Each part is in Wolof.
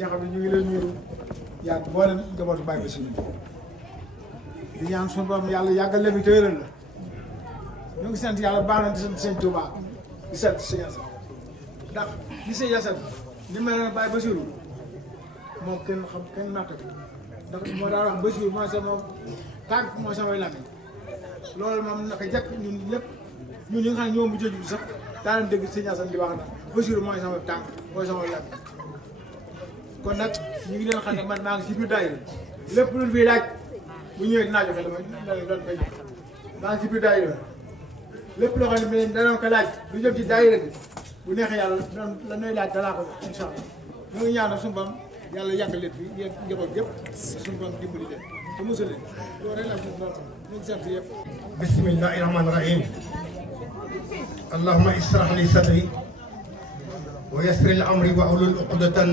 Cheikh bi ñu ngi leen nuyu yaa mboolem njabootu Baye Bassirou di ñaan suñu borom yàlla yàggal leen fi te wéral la ñu ngi sant yàlla baax na di sant sëñ Touba di sant sëñ Assane ndax li sëñ Assane ni mel ne Baye Bassirou moom kenn natt ko ndax moo daan wax Bassirou mooy sama tànk mooy samay làmmiñ loolu moom naka jekk ñun lépp ñun ñi nga xam ne ñoo mujj a jub sax daanañ dégg sëñ Assane di wax na Bassirou mooy sama tànk mooy sama làmmiñ kon nag ñu ngi leen xam ne man maa ngi ci biir daayira lépp luñ fiy laaj bu ñëwee dinaa joxe doon koy jox maa ngi ci biir daayira lépp loo xam ne danoon ko laaj lu jëm ci daayira bi bu neexee yàlla doon la nooy laaj danaa ko jox incha allah ñu ngi ñaanal suñu bam yàlla yàggal leen fi yéen njaboot yëpp suñu bam dimbali leen te musal leen loolu rek la ñu doon ñu ngi sant yëpp. bismillahi rahmani rahim allahumma israh li sadri wa yassir li amri wa ahlul uqdatan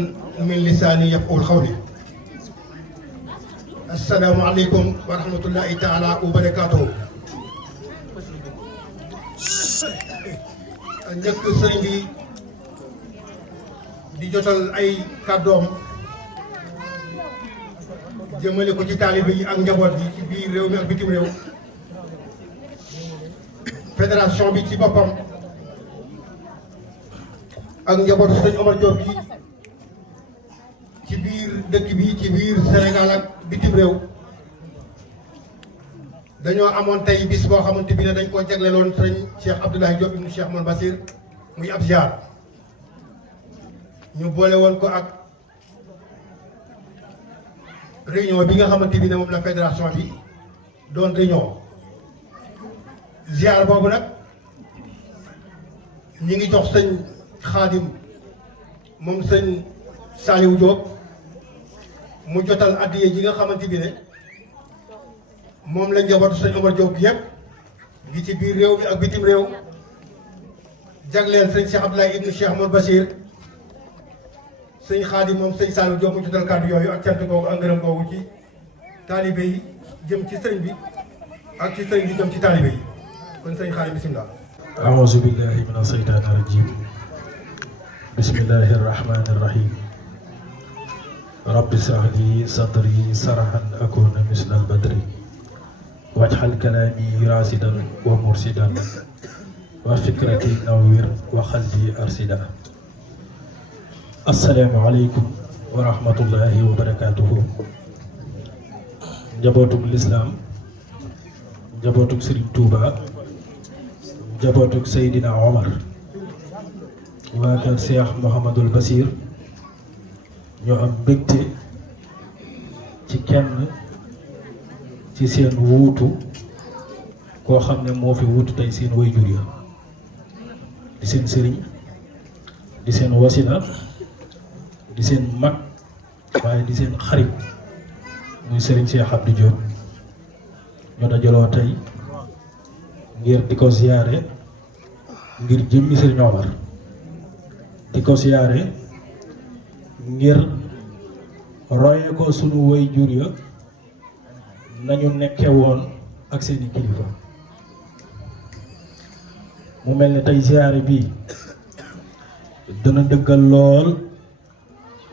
min lisani yafqahu qawli. Assalamu alaikum wa rahmatullahi ta'ala wa barakatuh. Njëkk sëriñ bi di jotal ay kàddoom jëmale ko ci taalibe yi ak njaboot yi ci biir réew mi ak bitim réew. Fédération bi ci boppam ak njabootu sëñ Omar Diop gi ci biir dëkk bi ci biir Sénégal ak bitim réew dañoo amoon tey bis boo xamante bi ne dañ koo jagleeloon sëñ Cheikh Abdoulaye Diop ibnu Cheikh Mouhamed Bassir muy ab ziar ñu boole woon ko ak réunion bi nga xamante bi ne moom la fédération bi doon réunion ziar boobu nag ñi ngi jox sëñ Xaadim moom sëñ Saliou Diop mu jotal addiye ji nga xamante bi ne moom la njabootu sëñ Omar Diop gi yëpp gi ci biir réew mi ak bitim réew jagleel sëñ Cheikh Abdoulaye ibnu Cheikh Mouhamed Bassir sëñ Xaadim moom sëñ Saliou Diop mu jotal kàddu yooyu ak cant googu ak ngërëm googu ci taalibe yi jëm ci sëriñ bi ak ci sëriñ bi jëm ci taalibe yi kon sëñ Xaadim bisimilah. أعوذ بالله من الشيطان الرجيم بسم الله الرحمن الرحيم رب اشرح لي صدري شرحا أكون مثل البدر واجعل كلامي راشدا ومرشدا وفكرتي نوير وقلبي أرشدا السلام عليكم ورحمة الله وبركاته njabootuk l'islam njabootuk Serigne Touba njabootuk Seydina Omar waa kër Cheikh Mouhamadul Bassir ñoo am mbégte ci kenn ci seen wuutu koo xam ne moo fi wuutu tey seen waajur ya di seen sëriñ di seen wasila di seen mag waaye di seen xarit muy sëriñ Cheikh Abdou Diop ñoo dajaloo tey ngir di ko ziyaare ngir jëmmi sëriñ Omar di ko ziyaare ngir roye ko sunu waajur ya nañu nekke woon ak seeni kilifa mu mel ne tey ziyaare bii dana dëggal lool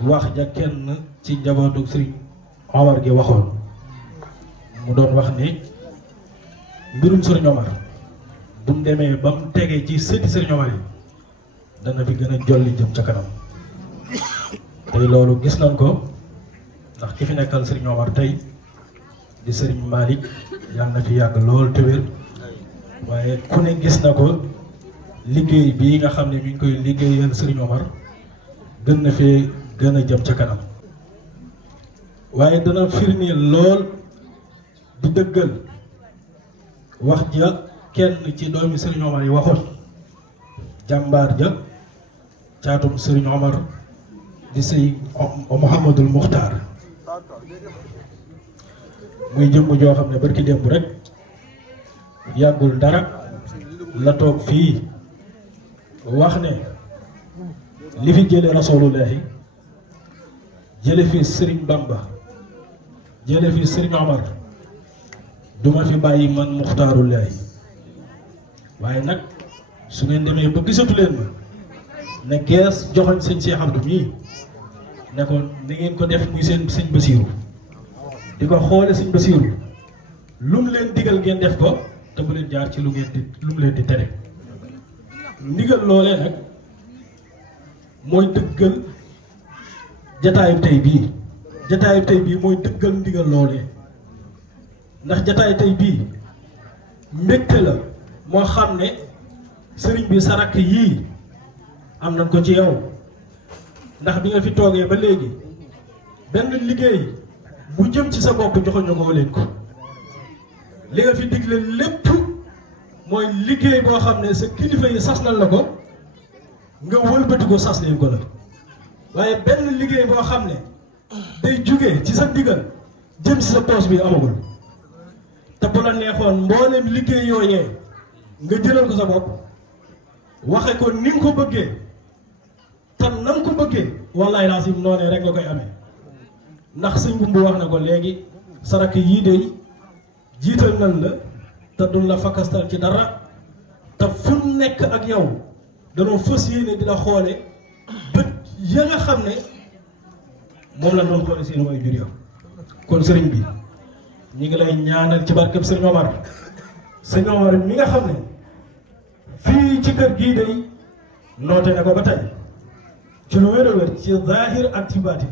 wax ja kenn ci njabootu sëriñ Omar gi waxoon mu doon wax ni mbirum sëriñ Omar bu mu demee ba mu tegee ci sëti sëriñ Omar yi dana fi gën a jolli jëm ca kanam tey loolu gis nañ ko ndax ki fi nekkal sëriñ Omar tey di sëriñ Malick yàlla na fi yàgg lool te wér waaye ku ne gis na ko liggéey bii nga xam ne mi ngi koy liggéeyal sëriñ Omar gën na fee gën a jëm ca kanam waaye dana firndeel lool di dëggal wax ja kenn ci doomi sëriñ Omar yi waxoon jàmbaar ja caatum sëriñ Omar di sëy Mouhamadul Muxtaar muy jëmm joo xam ne barki démb rek yàggul dara la toog fii wax ne li fi jële rasulullahi jële fi sëriñ Bamba jële fi sëriñ Omar duma fi bàyyi man Muxtaarullahi waaye nag su ngeen demee ba gisatu leen ma ne gees joxoñ sëñ Cheikh Abdou mii ne ko ni ngeen ko def muy seen sëñ Basiiru di ko xoole sëñ Basiiru lu mu leen digal ngeen def ko te bu leen jaar ci lu mu leen di tere ndigal loolee nag mooy dëggal jataayu tey bii mooy dëggal ndigal loolee ndax jataayu tey bii mbégte la moo xam ne sëriñ bi sa rakk yii am nañ ko ci yow ndax bi nga fi toogee ba léegi benn liggéey bu jëm ci sa bopp joxuñu ko leen ko li nga fi digle lépp mooy liggéey boo xam ne sa kilifa yi sas nañ la ko nga wëlbati ko sas leen ko la waaye benn liggéey boo xam ne day jóge ci sa digal jëm ci sa poos bi amagul te bu la neexoon mboolem liggéey yooyee nga jëlal ko sa bopp waxe ko ni nga ko bëggee te na nga ko bëggee wallaay laasim noonee rek nga koy amee ndax sëñ Bumbu wax na ko léegi sarak yii de jiital nañ la te duñ la fakastal ci dara te fu nekk ak yow danoo fas yéene di la xoole bët ya nga xam ne moom la doon xoole seen way jur yow kon sëriñ bi ñi ngi lay ñaanal ci barkeb sëriñ Omar mi nga xam ne fii ci kër gii day noote na ko ba tey ci lu wér a wér ci zahir ak ci baatin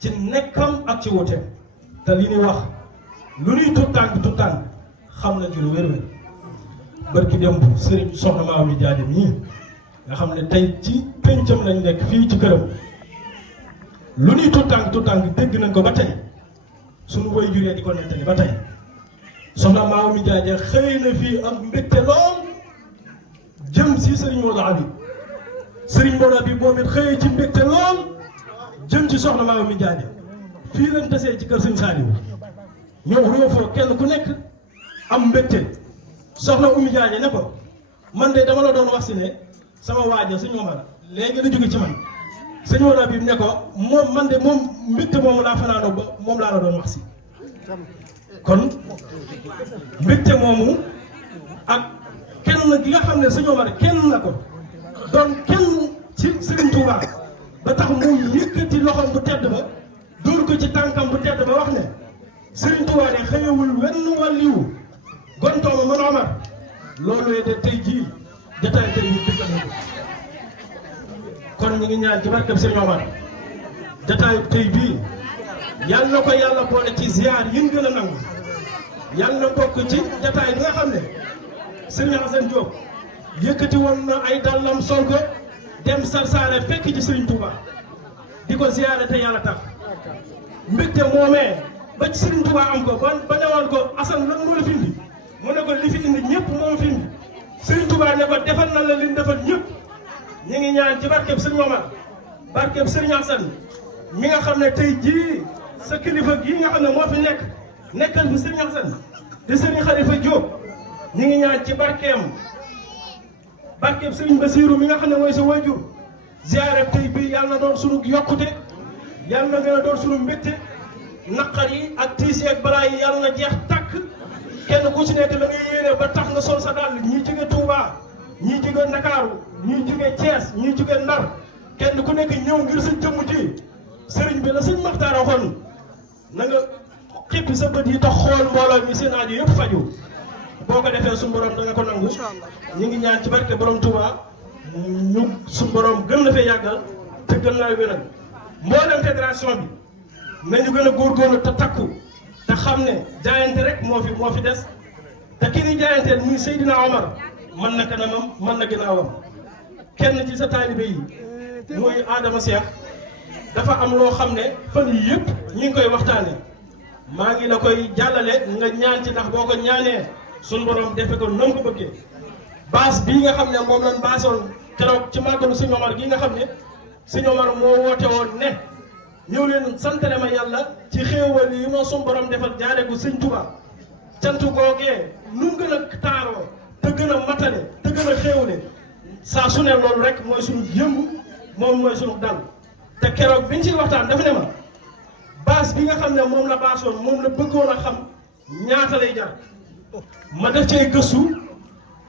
ci nekkam ak ci wuteem te li ñuy wax lu ñuy tuttànk xam na ci lu wér a wér barki démb sëriñ soxna maa mi jaade mii nga xam ne tey ci péncam lañ nekk fii ci këram lu ñuy tuttànk dégg nañ ko ba tey suñu way juree di ko nettali ba tey soxna maa mi jaade xëy na fii ak mbégte lool jëm si sëriñ Modou Habib sëriñ Modou Habib moom it xëyee ci mbégte lool jëm ci soxna maa mi jaade fii lañ tasee ci kër sëñ Saliou ñëw roofoo kenn ku nekk am mbégte soxna Oumy Diagne ne ko man de dama la doon wax si ne sama waaja sëñ Omar léegi la jóge ci man sëñ Modou Habib ne ko moom man de moom mbégte moomu laa fanaanoo ba moom laa la doon wax si kon mbégte moomu ak kenn gi nga xam ne sëñ Omar kenn na ko doon kenn ci Serigne Touba ba tax mu yëkkati loxoom bu tedd ba dóor ko ci tànkam bu tedd ba wax ne Serigne Touba ne xëyewul wenn wàlliwu gontooma man Omar loolu de tey jii jotaay tey ñu dëggal na ko kon ñu ngi ñaan ci barkeb Serigne Omar jotaayu tey bii yàlla na ko yàlla boole ci ziar yi gën a nangu yàlla na bokk ci jotaay bi nga xam ne Serigne Assane Diop yëkkati woon na ay dàllam sol ko dem Sarsara fekk ci Serigne Touba di ko ziare te yàlla tax mbégte moomee ba ci Serigne Touba am ko ba newoon ko Assane lan moo la fi indi mu ne ko li fi indi ñëpp moom fi indi Serigne Touba ne ko defal na la li ñu defal ñëpp ñu ngi ñaan ci barkeb Serigne Omar barkeb Serigne Assane mi nga xam ne tey jii sa kilifa gii nga xam ne moo fi nekkal fi Serigne Assane di Serigne Khalifa Diop ñu ngi ñaan ci barkeem Serigne Bassirou mi nga xam ne mooy sa wajur ziare tey bii yàlla na doon sunu yokkute yàlla na gën a doon sunu mbégte naqar yi ak tiis yi ak balaa yi yàlla na jeex tàkk kenn ku ci nekk la nga yéene ba tax nga sol sa dàll ñii jóge Touba ñii jóge Ndakaaru ñii jóge Thiès ñii jóge Ndar kenn ku nekk ñëw ngir sa jëmm ji sëriñ bi la sëñ Maxtaar waxoon na nga xippi sa bët yi tax xool mbooloo mi seen aajo yëpp faju boo ko defee suñu borom da nga ko nangu ñu ngi ñaan ci barke borom Touba ñu suñu borom gën la fee yàggal te gën laa wéral mboolem fédération bi nañu gën a góorgóorlu te takku te xam ne jaayante rek moo fi des te ki ni jaayanteel muy Seydina Omar mën na kanamam mën na ginnaawam kenn ci sa taalibe yi muy Adama Cheikh dafa am loo xam ne fan yii yëpp ñu ngi koy waxtaane maa ngi la koy jàllale nga ñaan ci ndax boo ko ñaanee suñu borom defe ko nam ko bëggee baas bii nga xam ne moom lañ baasoon keroog ci màggalu sëñ Omar gi nga xam ne sëñ Omar moo woote woon ne ñëw leen santale ma yàlla ci xéewal yi moo suñu borom defal jaare ko sëñ Touba cantu googee nu mu gën a taaroo te gën a matale te gën a xéewle saa su ne loolu rek mooy suñu yëngu moom mooy suñu dal te keroog biñ ciy waxtaan dafa ne ma baas bi nga xam ne moom la baasoon moom la bëggoon a xam ñaata lay jar ma def ci ay gëstu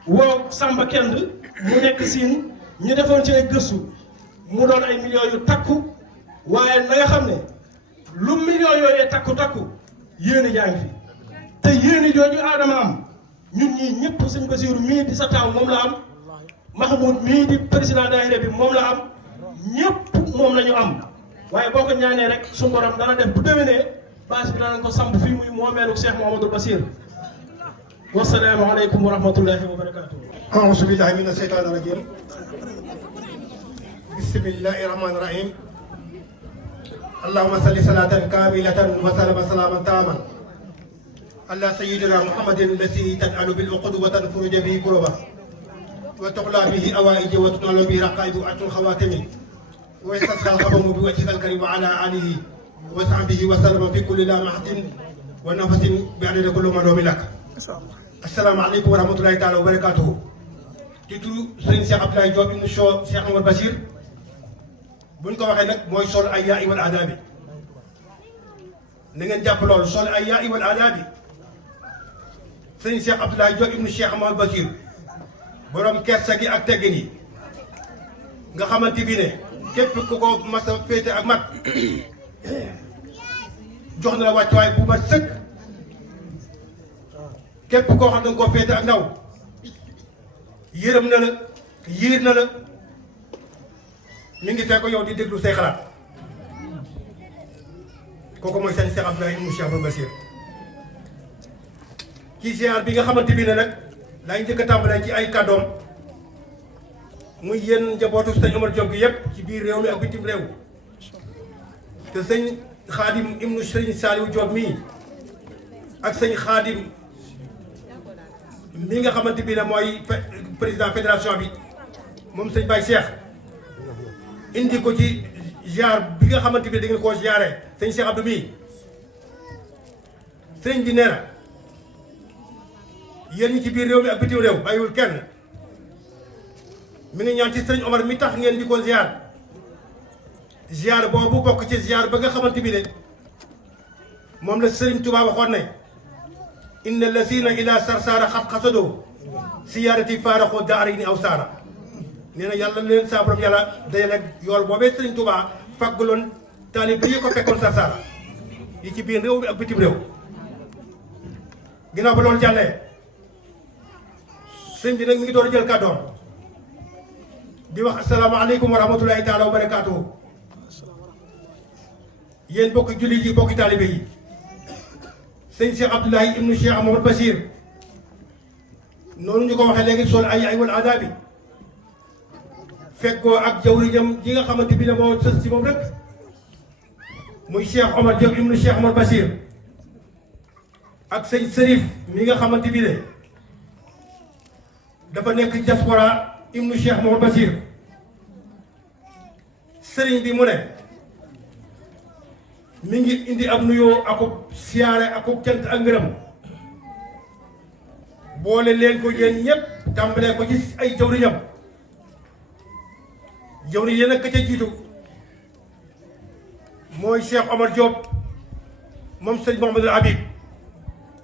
woo Samba Kend mu nekk siin ñu defoon ci ay gëstu mu doon ay millions yu takku waaye na nga xam ne lu millions yooyee takku yéene jaa ngi fi te yéene jooju Adama am ñun ñii ñëpp sëñ Basiiru mii di sa taaw moom la am Mahmoud mii di président daayira bi moom la am ñëpp moom la ñu am waaye boo ko ñaanee rek suñu borom dana def bu déwénee base bi danañ ko samp fii muy moomeelu Cheikh Mouhamadou Bassir wasalaamu aleykum wa rahmatullahi wa barakatuh. أعوذ بالله من الشيطان الرجيم بسم الله الرحمن الرحيم اللهم صل صلاة كاملة وسلم سلاما تاما على سيدنا محمد الذي تجعل بالعقد وتنفرج به كربا وتقلى به أوائج وتنال به رقائب الخواتم ويستسقى الخبم بوجهك الكريم وعلى آله وصحبه وسلم في كل لامحة ونفس بعدد كل ما نوم لك. السلام عليكم ورحمة الله تعالى وبركاته. ci turu sëriñ Cheikh Abdoulaye Diop ibnu Cheikh Mouhamadou Bachir buñ ko waxee nag mooy sol ay yaa wal aadaabi na ngeen jàpp loolu sol ay yaa wal aadaabi sëriñ Cheikh Abdoulaye Diop ibnu Cheikh Mouhamadou Bachir borom kersa gi ak teggin yi nga xamante bi ne képp ku ko mas a féete ak mat jox na la wàccuwaay bu mat sëkk képp koo xam ne nga koo féete ak ndaw yërëm na la yiir na la mi ngi fekk yow di déglu say xalaat kooku mooy sëñ Cheikh Abdoulaye ibnu Cheikh Mouhamadou Bachir ci ziar bi nga xamante bi ne nag laay njëkk a tàmbalee ci ay kàddoom muy yéen njabootu sëñ Omar Diop gi yëpp ci biir réew mi ak bitim réew te sëñ Xaadim ibnu sëñ Saliou Diop mii ak sëñ Xaadim mi nga xamante bi ne mooy président fédération bi moom sëñ Baye Cheikh indi ko ci ziar bi nga xamante bi da ngeen koo ziaree sëñ Cheikh Abdou mii sëñ bi nee na yéen ñi ci biir réew mi ak bitim réew bàyyiwul kenn mi ngi ñaan ci sëñ Omar mi tax ngeen di ko ziar boobu bokk ci ziar ba nga xamante bi ne moom la sëriñ Touba waxoon ne inna lazina ila sarsara xat xasadoo siyaarati faaraxoo daarayni aw saara nee na yàlla leen saa borom yàlla day nag yool boobee sëriñ Touba fàggaloon taalibe yi ko fekkoon sarsara yi ci biir réew mi ak bitim réew ginnaaw ba loolu jàllee sëñ bi nag mi ngi door a jël kàddoom di wax asalaamaaleykum wa rahmatulahi taala wa barakaatuhu yéen bokki jullit yi bokki taalibe yi sëñ Cheikh Abdoulaye ibnu Cheikh Mouhamadou Bachir noonu ñu ko waxee léegi sol ay wal aadaabi fekkoo ak jawriñam ji nga xamante bi ne moo sës ci moom rek muy Cheikh Omar Diop ibnu Cheikh Mouhamadou Bachir ak sëñ Serif mi nga xamante bi ne dafa nekk diaspora ibnu Cheikh Mouhamadou Bachir sëriñ bi mu ne mi ngi indi ab nuyoo akub siyaare akub cant ak ngërëm boole leen ko yéen ñëpp tàmbalee ko ci ay jawriñam jawriñ yéen ak ka ca jiitu mooy Cheikh Omar Diop moom sëñ Mouhamadou Habib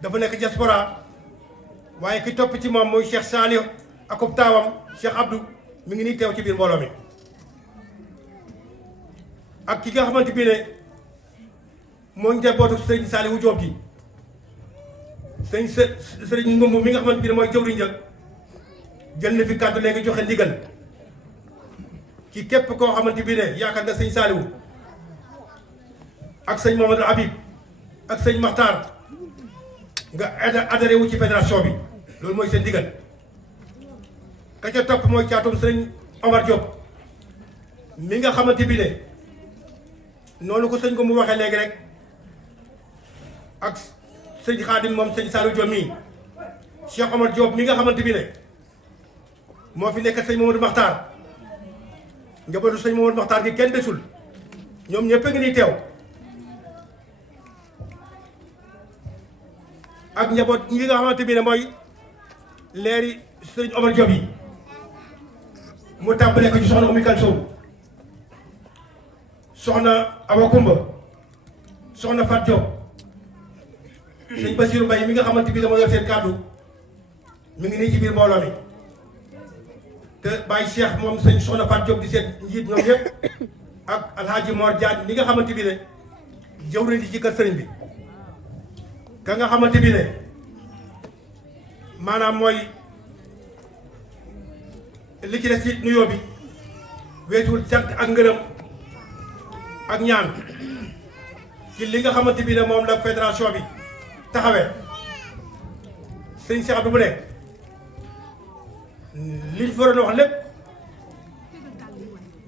dafa nekk diaspora waaye ki topp ci moom mooy Cheikh Saliou akub taawam Cheikh Abdou mi ngi nii teew ci biir mbooloo mi ak ki nga xamante bi ne mooy njabootu sëriñ Saliou Diop gi sëriñ Ngumbu mi nga xamante bi ne mooy jawriñ ja jël na fi kàddu léegi joxe ndigal ci képp koo xamante bi ne yaakaar nga sëñ Saliou ak sëñ Mamadou Habib ak sëñ Makhtar nga adhéré wu ci fédération bi loolu mooy seen ndigal ka ca topp mooy caatum sëriñ Omar Diop mi nga xamante bi ne noonu ko sëñ ko mu waxee léegi rek ak sëñ Xaadim moom sëñ Saliou Diop mii Cheikh Omar Diop mi nga xamante bi ne moo fi nekk sëñ Mamadou Makhtar njabootu sëñ Mamadou Makhtar gi kenn desul ñoom ñëpp a ngi nii teew ak njaboot ñi nga xamante bi ne mooy leeri sëñ Omar Diop yi mu tàmbalee ko ci soxna Oumy Kalsoum soxna Awa Kumba soxna Fat Diop sëñ Bassirou Mbaye mi nga xamante bi dama yor seen kàddu mi ngi nii ci biir mbooloo mi te Baye Cheikh moom sëñ soxna Fat Diop di seen njiit ñoom ñëpp ak alhaaji Mor Diagne li nga xamante bi ne jëwriñ di ci kër sëriñ bi ka nga xamante bi ne maanaam mooy li ci des ci nuyoo bi weesuwul sant ak ngërëm ak ñaan ci li nga xamante bi ne moom la fédération bi taxawee sëñ Cheikh Abdou bu ne liñ fa waroon wax lépp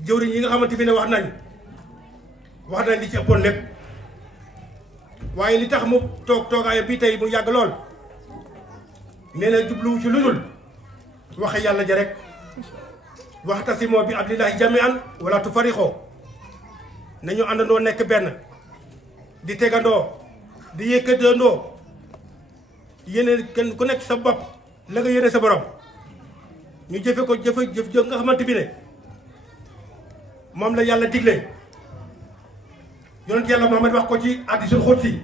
jëwriñ yi nga xamante bi ne wax nañ li ci ëppoon lépp waaye li tax mu toogaay bii tey mu yàgg lool nee na jubluwu ci lu dul waxe yàlla ja rek waxtasimoo bi hablillahi jami'an wala tufarriqoo nañu àndandoo nekk benn di tegandoo di yëkkatandoo yéene kenn ku nekk sa bopp la nga yéene sa borom ñu jëfe ko jëf nga xamante bi ne moom la yàlla digle yonent yàlla Muhammad wax ko ci hadiisul xudsi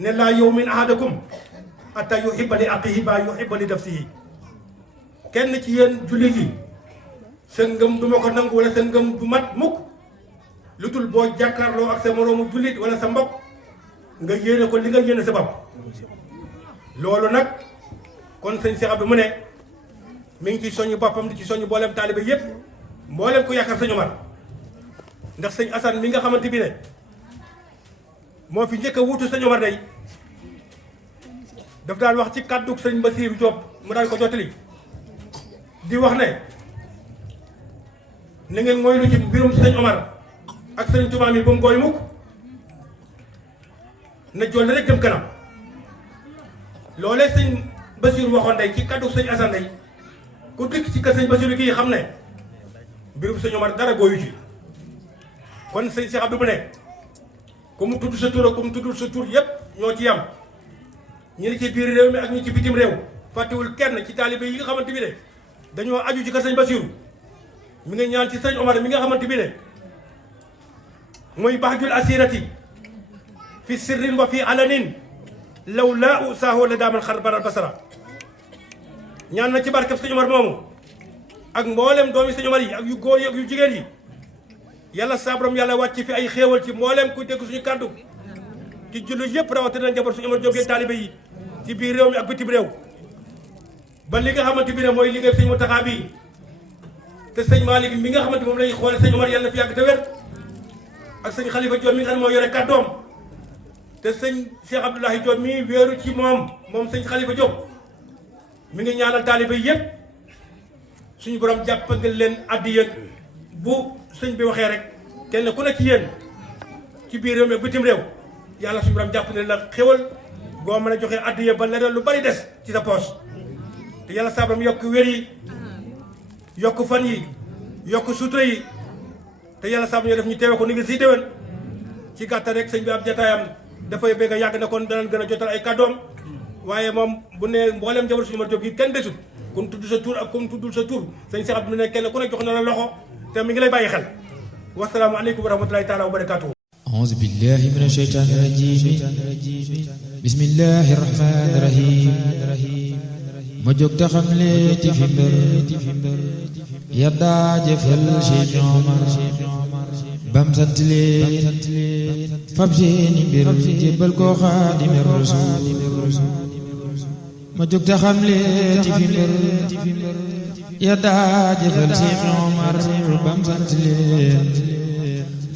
ne laa yu'minu ahadukum hatta yuhibba li axiihi maa yuhibbu li nafsihi kenn ci yéen jullit yi sa ngëm du ma ko nangu wala sa ngëm du mat mukk lu dul boo jàkkaarloo ak sa moroomu jullit wala sa mbokk nga yéene ko li nga yéene sa bopp loolu nag kon sëñ Cheikh Abdou mu ne mi ngi ci soññu boppam di ci soññu mboolem taalibe yépp mboolem ko yaakaar sëñ Omar ndax sëñ Assane mi nga xamante bi ne moo fi njëkk a wuutu sëñ Omar day daf daan wax ci kàddu sëñ Bassirou Diop mu daan ko jottali di wax ne na ngeen moylu ci mbirum sëñ Omar ak sëñ Touba mi ba mu gooy mukk na jolle rek jëm kanam loolee sëñ Bassirou waxoon day ci kàddu sëñ Assane day ku dikk ci kër sëñ Bassirou kii xam ne mbirum sëñ Omar dara gooyu ci kon sëñ Cheikh Abdou bu ne ku mu tudd sa tur ak ku mu tuddul sa tur yépp ñoo ci yam ñi ne ci biir réew mi ak ñi ci bitim réew fàttewul kenn ci taalibe yi nga xamante bi ne dañoo aju ci kër sëñ Bassirou mi ngi ñaan ci sëñ Omar mi nga xamante bi ne mooy bahjul asirati fi sirrin wa fi alanin law laa u saahoo la daamal xar baral basara ñaan na ci barkeb sëñ Omar moomu ak mboolem doomi sëñ Omar yi ak yu góor yi ak yu jigéen yi yàlla saa borom yàlla wàcc fi ay xéewal ci mboolem ku dégg suñu kàddu ci jullit yëpp rawatina njaboot suñu Omar jógee taalibe yi ci biir réew mi ak bitim réew ba li nga xamante bi ne mooy liggéey sëñ Mountakha bi te sëñ Malick mi nga xamante moom lañuy xoole sëñ Omar yàlla na fi yàgg te wér ak sëñ Khalifa Diop mi nga xam ne moo yore kàddoom te sëñ Cheikh Abdoulahi Diop mi wéeru ci moom sëñ Khalifa Diop mi ngi ñaanal taalibe yëpp suñu borom jàppandil leen addiya bu sëñ bi waxee rek kenn ku ne ci yéen ci biir réew mi bitim réew yàlla suñu borom jàppandil la xéwal boo mën a joxe addiya ba leneen lu bari des ci sa poche te yàlla saa borom yokk wér yi yokk fan yi yokk sutura yi te yàlla saa borom def ñu teewe ko ni ngi siy déwén ci gàttal rek sëñ bi ab jataayam dafay bëgg a yàgg na kon danañ gën a jotal ay kàddoom waaye moom bu ne mboolem jabar suñu Omar Diop yi kenn desut kum tudd sa tur ak kum tuddul sa tur sëñ Cheikh Abdou ne kenn ku ne jox na la loxo te mi ngi lay bàyyi xel wasalaamu aleykum wa rahmatulahi taala wa barakatuhu أعوذ بالله من الشيطان الرجيم بسم الله الرحمن الرحيم ma jóg te xam leeti fi mbër yaddaa jëfal Cheikh Omar bam sant leen fab seeni mbir jébbal ko Xaadimu Rasuul ma jóg te xam leeti fi mbër yaddaa jëfal Cheikh Omar bam sant leen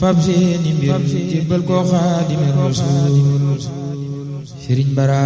fab seeni mbir jébbal ko Xaadimu Rasuul Sëriñ Bara